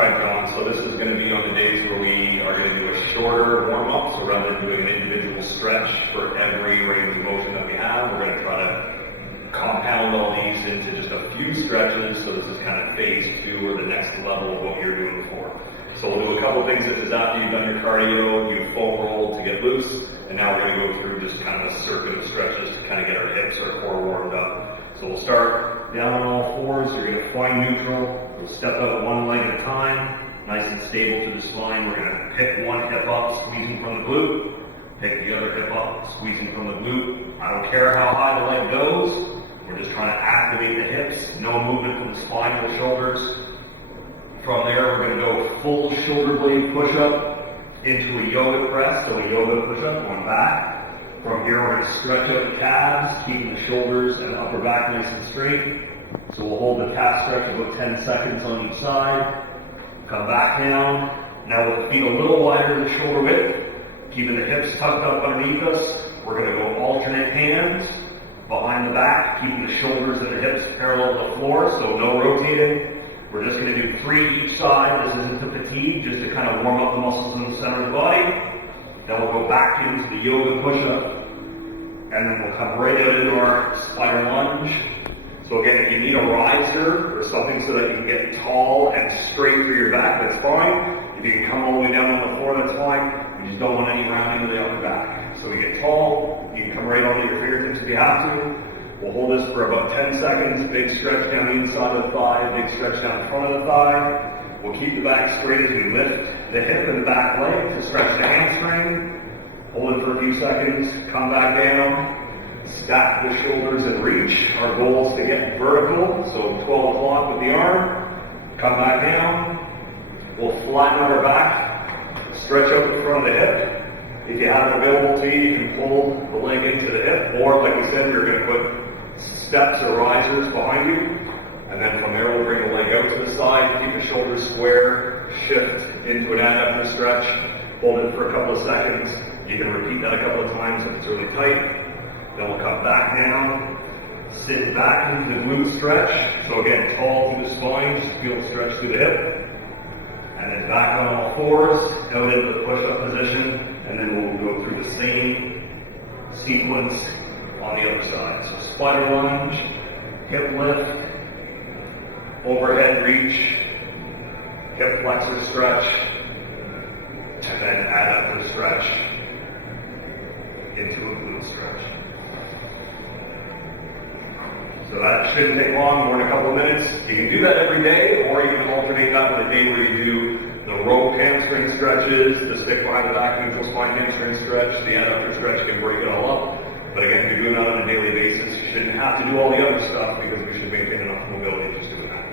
Alright, John, so this is going to be on the days where we are going to do a shorter warm-up, so rather than doing an individual stretch for every range of motion that we have, we're going to try to compound all these into just a few stretches, so this is kind of phase 2 or the next level of what you're doing before. So we'll do a couple things. This is after you've done your cardio, you foam roll to get loose, and now we're going to go through just kind of a circuit of stretches to kind of get our hips, our core warmed up. So we'll start down on all fours. You're going to find neutral. We'll step out one leg at a time, nice and stable to the spine. We're going to pick one hip up, squeezing from the glute. Pick the other hip up, squeezing from the glute. I don't care how high the leg goes. We're just trying to activate the hips. No movement from the spine or the shoulders. From there, we're going to go full shoulder blade push-up into a yoga press, so a yoga push-up, going back. From here, we're going to stretch out the calves, keeping the shoulders and upper back nice and straight. So we'll hold the calf stretch about 10 seconds on each side. Come back down. Now with the feet a little wider than the shoulder width, keeping the hips tucked up underneath us, we're going to go alternate hands behind the back, keeping the shoulders and the hips parallel to the floor, so no rotating. We're just going to do 3 each side. This isn't to fatigue, just to kind of warm up the muscles in the center of the body. Then we'll go back into the yoga push-up, and then we'll come right out into our spider lunge. So again, if you need a riser or something so that you can get tall and straight through your back, that's fine. If you can come all the way down on the floor, that's fine. You just don't want any rounding of the upper back. So we get tall, you can come right onto your fingertips if you have to. We'll hold this for about 10 seconds. Big stretch down the inside of the thigh, big stretch down the front of the thigh. We'll keep the back straight as we lift the hip and the back leg to stretch the hamstring. Hold it for a few seconds, come back down. Stack the shoulders and reach. Our goal is to get vertical, so 12 o'clock with the arm. Come back down. We'll flatten our back. Stretch out the front of the hip. If you have it available to you, you can pull the leg into the hip, or like we said, you're going to put steps or risers behind you. And then from there, we'll bring the leg out to the side, keep the shoulders square, shift into an adductor stretch, hold it for a couple of seconds. You can repeat that a couple of times if it's really tight. Then we'll come back down, sit back into the glute stretch. So again, tall through the spine, just feel the stretch through the hip. And then back on all fours, out into the push-up position, and then we'll go through the same sequence on the other side. So spider lunge, hip lift, overhead reach, hip flexor stretch, and then adductor stretch into a glute stretch. So that shouldn't take long, more than a couple of minutes. You can do that every day, or you can alternate that with a day where you do the rope hamstring stretches, the stick behind the back neutral spine hamstring stretch, the adductor stretch can break it all up. But again, if you're doing that on a daily basis, you shouldn't have to do all the other stuff because we should maintain enough mobility just doing that.